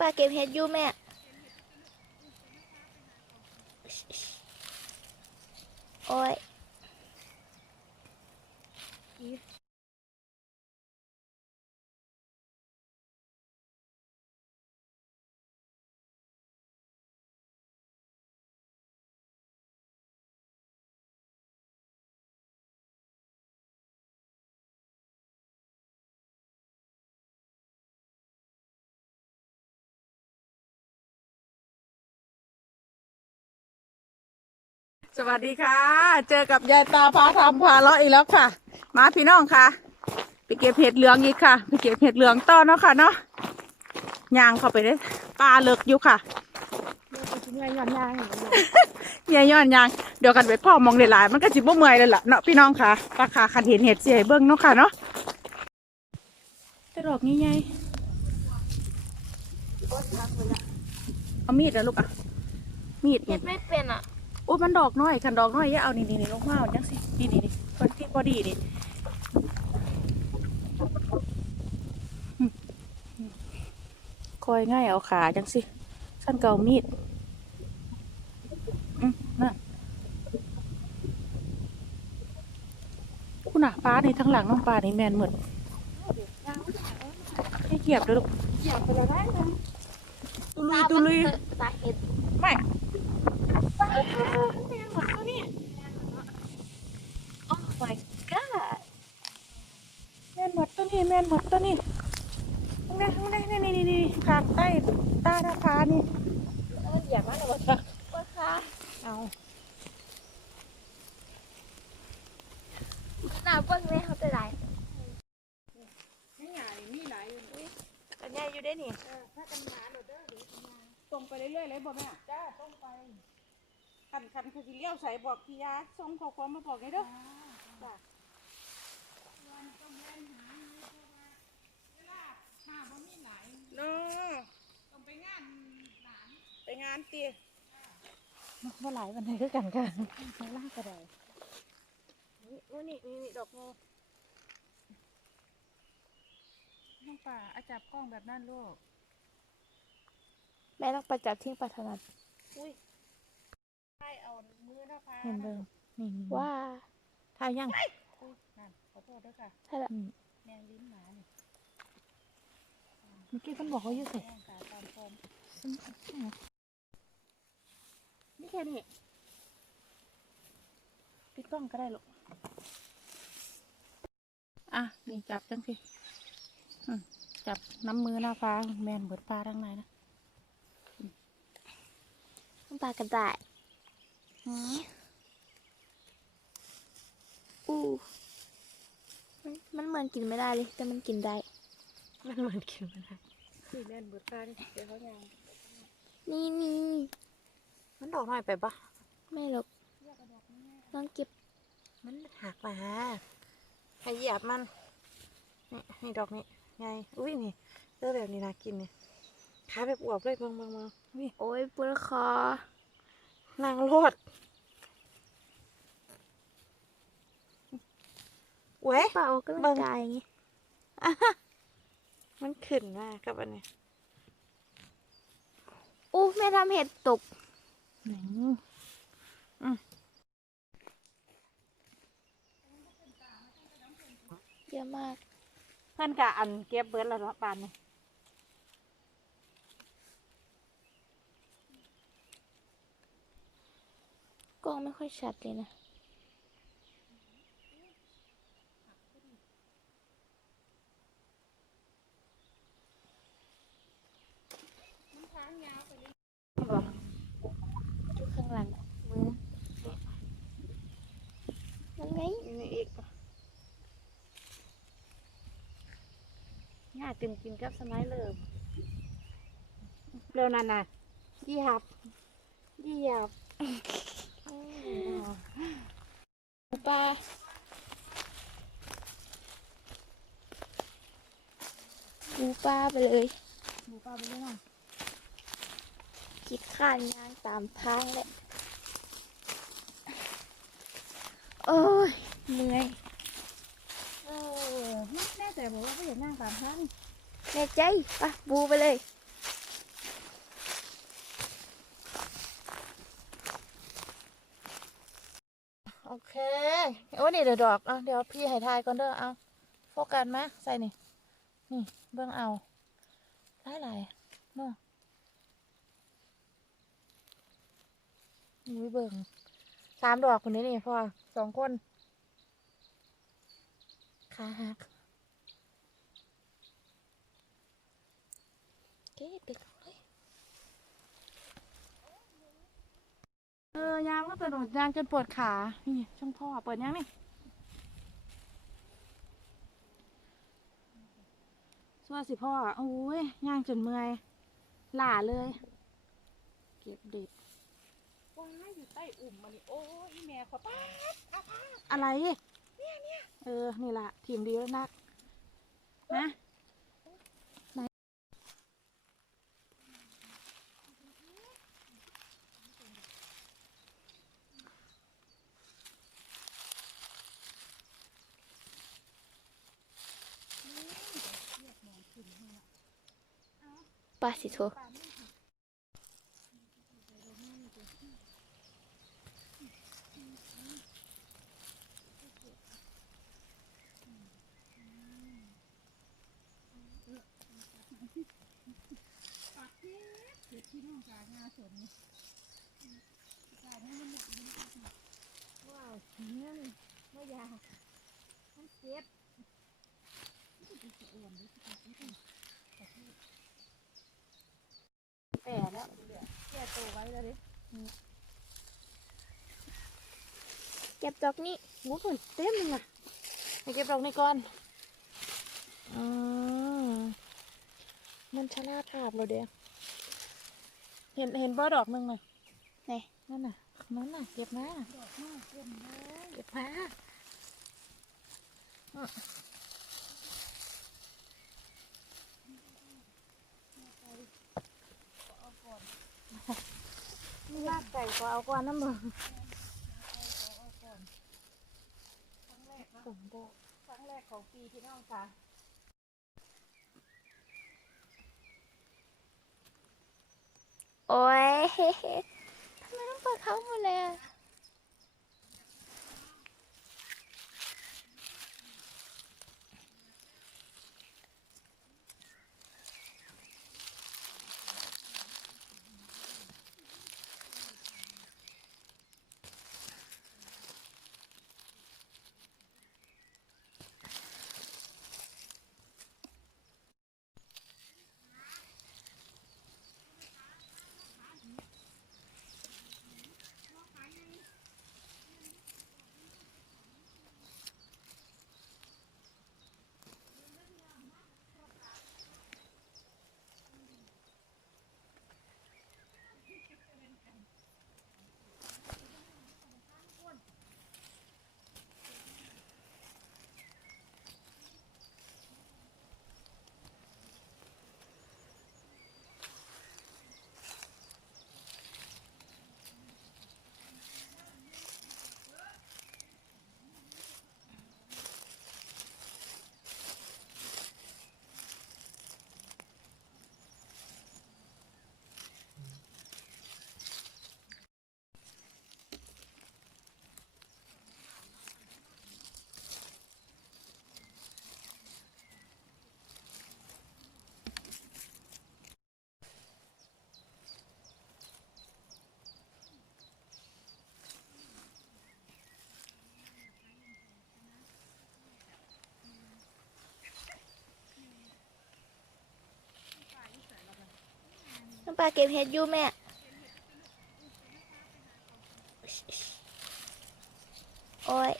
ปลาเก็บเห็ดอยู่แม่ โอ้ย สวัสดีค่ะ เจอกับยายตาพาทำพาเลาะอีกแล้วค่ะ มาพี่น้องค่ะ ไปเก็บเห็ดเหลืองอีกค่ะ ไปเก็บเห็ดเหลืองต่อเนาะค่ะเนาะยางเข้าไปได้ปลาเลิกอยู่ค่ะเนหย่อนยางยายย้อนยาง เดี๋ยวกันไปพ่อมองหลายๆมันก็จิบ่เมื่อยเลยล่ะเนาะพี่น้องค่ะปลาขาขันเห็นเห็ดเสียเบิ้งเนาะค่ะเนาะตะดอกนี่ไงเอามีดแล้วลูกอะมีดเห็ดไม่เป็นอะ อ้ยมันดอกน้อยคันดอกน้อยอย่าเอานี่นี่นี่ลงมาเอาจังสินี่นี่นี่คนที่พอดีนี่อืมอืมคอยง่ายเอาขาจังสิสั้นเก่ามีดอืมนั่นคุณน่ะป้าในทั้งหลังน้องปลาในแมนเหมือนให้เหยียบเลยลูกอยากไปแล้วได้ตุลุยตุลุยตาเห็ดไม่ แมนหมดตัวนี้โอ้ my god แม่นหมดตัวนี้แม่นหมดตัวนี้ข้างในข้างในนี่นี่นี่นี่กลางใต้ใต้หน้าผานี่อยามาหรือเปล่าว่าค่ะเอาหน้าเบิ้งแม่เขาจะไหลไม่ใหญ่มีหลอยู่อันนี้อยู่ได้นี่กันหมาหลุดได้ตรงไปเรื่อยๆเลยบอกแม่จ้าตรงไป คันคันคือสิเลี้ยวใส่บอกพี่ยาส่งข้อความมาบอกให้เด้อจ้าเนาะต้องไปงานไปงานตีว่าหลายวันไหนก็กันกันไม่ล่ากระไดนี่นี่นี่นี่ดอกงูน้องป่าอาจับกล้องแบบนั้นลูกแม่ต้องไปจับทิ้งปลาถนัด ใช่เอามือหน้าผาเห็นเบิ่งนี่นี่ว่าทายยังอุ๊ยนั่นขอโทษด้วยค่ะใช่ละอืมแมงลิ้นหมาเนี่ยเมื่อกี้เพิ่นบอกว่าอยู่ใส่แมงกาตามฟอมนี่แค่นี้ปิดกล้องก็ได้ลูกอะนี่จับจังสิอืมจับน้ำมือหน้าฟ้าแมนเบิดปลาทั้งในนะต้องปลากระต่าย อู้มันมันเหมือนกินไม่ได้เลย แต่มันกินได้ มันเหมือนกินมันนี่แมนเบิดปลานี่เดี๋ยวเขายังนี่นี่มันดอกน้อยไปปะไม่หรอกลองเก็บ มันหักมาให้เหยียบมันนี่นี่ดอกนี้ไงอุ้ยนี่เจอแบบนี้นะกินเนี่ยขาแบบอวบเลยเบิ่งเบิ่งเบิ่งนี่โอ้ยปวดคอ นางรดเว้ยเปล่าก็เบิ่ต้องงจ่ายอย่างงี้มันขึ้นมากับอันนี้อู้แม่ทำเห็ดตกไหนเยอะมาก เพื่อนกะอันเก็บเบิดแล้วเนาะปานนี่ กล้องไม่ค่อยชัดเลยนะอยู่ข้างหลังมือนั่นไงนี่อีกง่ายเต็มกินกับสไลด์เลยเร็วนั่นน่ะเหยียบเหยียบหมู ปลาหมูปลาไปเลยหมูปลาไปเลยน้องคิดข้านงานตามทางเลยโอ้ยเหนื่อยเออแน่ใจบอกว่าเขาอยากนั่งตามท่านแน่ใจปะบูไปเลย เค โอ้นี่เดี๋ยวดอกเอาเดี๋ยวพี่ให้ทายก่อนเด้อเอาโฟกัสมาใส่นี่ นี่เบิ่งเอาหลายหลายเนาะอุ้ยเบิ่งสามดอกคนนี้นี่พ่อสองคนขาหักเก็บเด็ เออยางก็กระโดดยางจนปวดขา นี่ช่องพ่อเปิดยังนี่ สวัสดีพ่อ โอ้ยย่างจนเมื่อย หล่าเลย เก็บเด็ดว้ายอยู่ใต้อุ่มมันนี่โอ้ยแม่ขอป้าอะไร เนี่ยเนี่ยเออ นี่ล่ะทีมดีแล้วนัก นะ ปาสิโท ว้าวเงี้ยไม่ยากมันเจ็บแปะแล้วแปะตัวไว้แล้วดิเก็บดอกนี้โอ้โหเต็มเลยไปเก็บดอกนี่ก่อนอืมมันชะลาภาพเราเดียวเห็นเห็นบ่ดอกหนึ่งเลยไหนนั่นน่ะนั่นน่ะเก็บมาเก็บมาอะลากไก่ก็เอากว่าน้ำมือ สมดอก ครั้งแรกของปี พี่น้องค่ะ น้ำปลาเก็บเห็ดอยู่แม่ โอ้ย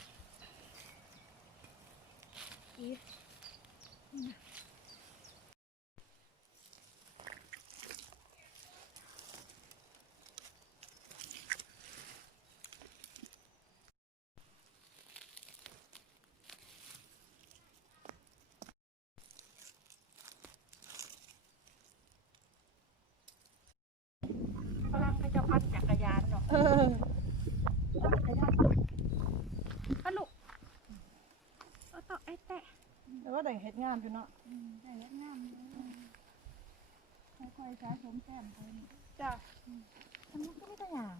ฝรั่งเขาจะพัดจักรยานเนาะ เออ จักรยานปะลูกเอาต่อไอ้แตะ แต่ว่าแต่งเฮ็ดงาน อยู่เนาะได้แล้วงามค่อยๆสะสมแต้มไปจ้าทำไมก็ไม่ต้องอย่าง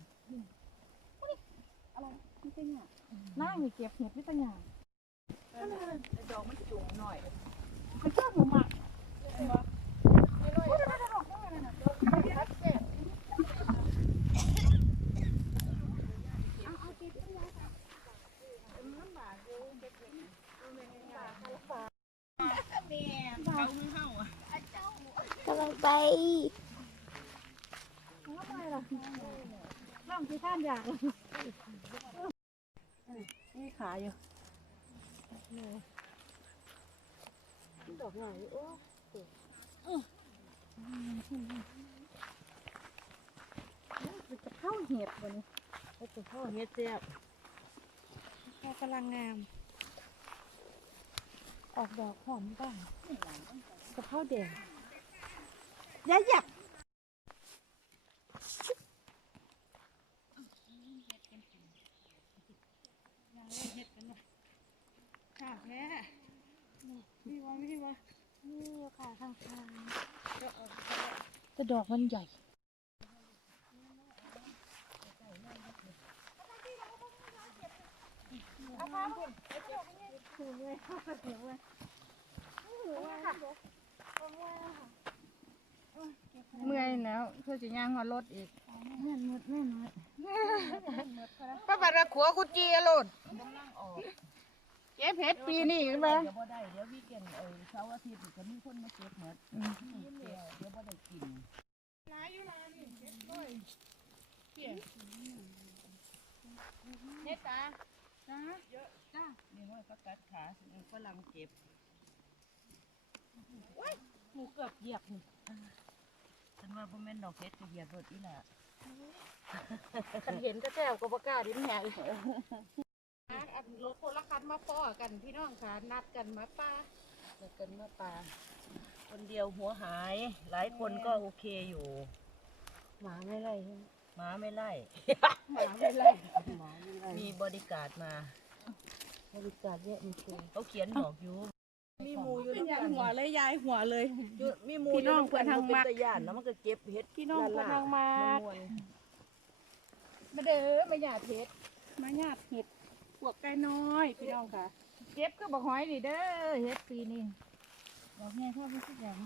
อะไรมันเป็นแต่หยานั่งนี่เก็บเห็ดไม่แต่หยาดอกมันจุ่มหน่อย มันชอบหนูหมักกำลัง ไปน้องที่ท่านอยากนี่ขาอยู่ดอกใหญ่โอ้จะเข้าเห็ดวันนี้ไอ้ตัวพ่อเฮ็ดเจ็บแค่กำลังงาม ออกดอกหอมบ้างกะเพราแดง ยายหยักค่ะแม่พี่ว่าไม่ว่านี่ค่ะทางทางแต่ดอกมันใหญ่เมื่อยแล้วเพื่อจะย่างหอรถอีกแม่นมืดแม่นมืดป้าบัดระขัวกุจีอะโลดเก็บเห็ดปีนี้ไหมเดี๋ยวบ่ได้เดี๋ยววีเกนเออเสาร์อาทิตย์นี่ก็มีคนมาเก็บหมดเดี๋ยวเดี๋ยวบ่ได้กินเน็ตตานี่ว่าก็ตัดขาฝรั่งเก็บ หมูเกือบเหยียบนี่ฉันว่าบ่แม่นดอกเฮ็ดก็เหยียบรถอีหล่ะคันเห็นก็แซวก็ประกล้าศดิ้นแหงอันรถคนละคันมาป้อกันพี่น้องค่ะนัดกันมาป้าเลิกกันเมื่อปลาคนเดียวหัวหาย หลายคนก็โอเคอยู่ หมาไม่ไรหมาไม่ไล่หมาไม่ไล่หมาไม่ไรมีบริการมา บริการเยอะจริงเขาเขียนบอกอยู่ มีหมูอยู่เป็นด้วยยากันหัวเลยยายหัวเลย อยู่มีหมูพี่น้องเพื่อนทางมักเป็นตะย่านแล้วมันก็เก็บเฮ็ดพี่น้องเพื่อนทางมักม่วนมาเด้อมาหยาดเห็ดมาหยาดเห็ดพวกไก่น้อย พี่น้องค่ะ เก็บก็บอกหอยนี่เด้อเห็ดปีนี้ดอกแง่ชอบไม่สิอย่าง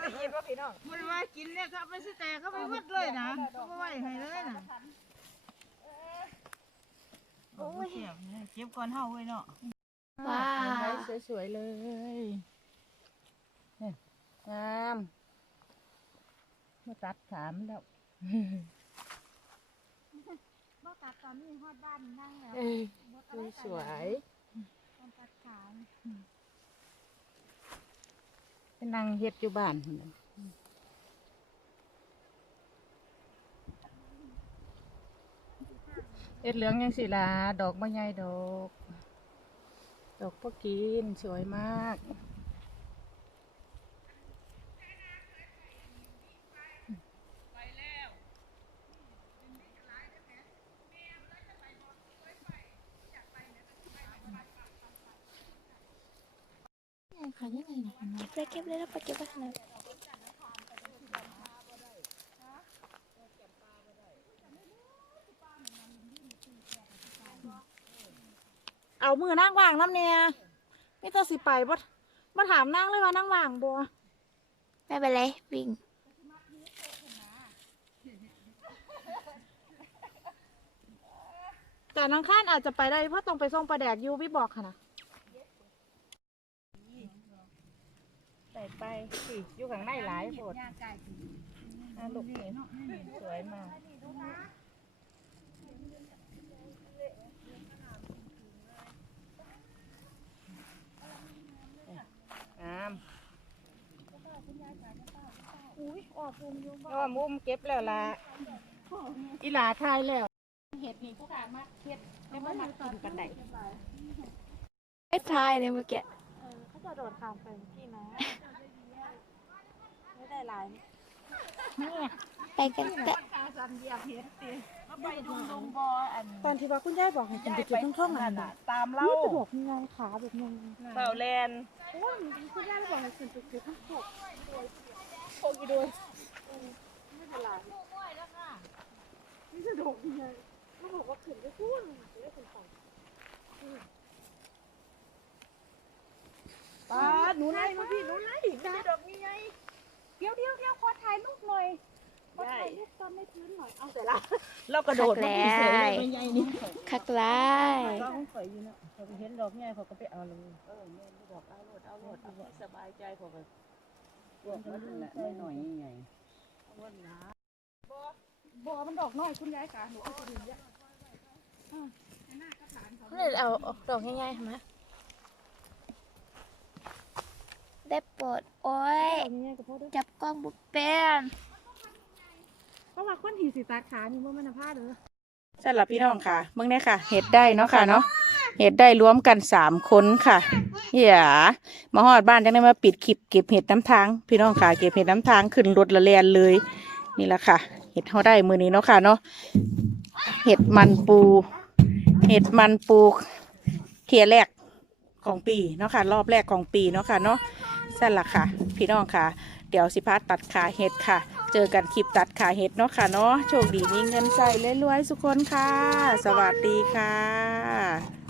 ได้ยินว่าพี่น้องมันว่ากินเนี่ยครับไม่ใช่แต่ก็ไม่วัดเลยนะก็ไม่ไหวให้เลยนะโอ้ยเสียบเนี่ยเก็บก่อนเฮาเว้ยเนาะ ว้าไว้วสวยๆเลยเนี่ยงามมาตัดขามนแล้วบ่ตัดตอนนี้ฮอดบ้านนั่งแล้วๆเออบ่ตัดสวยตอนตัดขาเป็นนางเฮ็ดอยู่บ้านพุ่นน่ะเฮ็ดเหลืองยังสิล่ะดอกมะใหญ่ดอก ดอกพวกกินสวยมากค่ะยังไงเนี่ยเก็บเลยเก็บเลยแล้วไปเก็บไปข้างในเมือนั่งว่างน้ำเนี่ยไม่ต้องสิไปบ่มาถามนั่งเลยว่านั่งว่างบัวไม่เป็นไรวิ่งแต่น้องข้านอาจจะไปได้เพราะต้องไปส่งปลาแดกอยูวิบอกค่ะนะใส่ไปสิอยู่ข้างในหลายโพดอะลูกนี่สวยมากามอุ้ยออกภูมิยุ่งอ้อมอุ้มเก็บแล้วล่ะอีหลาทายแล้ว เห็ดนี่ผู้ขามาเห็ดได้มามากินกันไดไอ้ทายเลยเมื่อกี้เออเขาจะโดดข้ามไปที่นะ ไม่ได้หลาย ไปกันแต่ไปดุงดุงบออันตอนที่ว่าคุณยายบอกให้กินไปจุดท่องท่องอันน่ะตามเล่านี่กระบอกยังไงขาแบบนึงเป่าแลนโอ้ยคุณยายบอกให้กินไปจุดท่องท่องโคกิด้วยไม่เป็นไรนี่จะโดดยังไงเขาบอกว่าขึ้นไปพูดจะได้ขึ้นไปป้าหนูไล่มาพี่หนูไล่ได้ดอกนี้ไง เดี๋ยวเดี๋ยวเดี๋ยวขอถ่ายรูปหน่อยขอถ่ายรูปตอนไม่พื้นหน่อยเอาแต่ละเรากระโดดมาพี่เฉยเลยไม่ใหญ่นี่คักไลายก็ของข่อยอยู่เนาะพอไปเห็นดอกใหญ่พอก็ไปเอาเลยเออแม่นดอกเอาโลดเอาโลดเอาโลดสบายใจพอก็พวกมันนั่นแหละหน่อยๆใหญ่บ่อมันดอกน้อยคุณยายค่ะหนูเอาไปดูเยอะนี่เอาดอกง่ายๆเห็นไหมได้โปรด โอ้ยดอกง่ายๆกับพ่อด้วยจับกล้องบุปเป็นเพราะว่าคนหีสีตาขานี่ว่ามันผ้าเด้อสำหรับพี่น้องค่ะเบิ่งได้ค่ะ เห็ดได้เนาะค่ะเนาะเห็ดได้รวมกันสามคนค่ะอย่ามาฮอดบ้านจังได้มาปิดคลิปเก็บเห็ดน้ำทาง พี่น้องค่ะเก็บเห็ดน้ำทางขึ้นรถละแลนเลย นี่แหละค่ะ เห็ดเขาได้มือนี้เนาะค่ะเนาะเห็ดมันปู เห็ดมันปูเทียแรกของปีเนาะค่ะ รอบแรกของปีเนาะค่ะเนาะ สั่นละค่ะ พี่น้องค่ะ เดี๋ยวสิพาตัดขาเห็ดค่ะ เจอกันคลิปตัดขาเห็ดเนาะค่ะเนาะโชคดีมีเงินใส่รวยๆทุกคนค่ะ สวัสดีค่ะ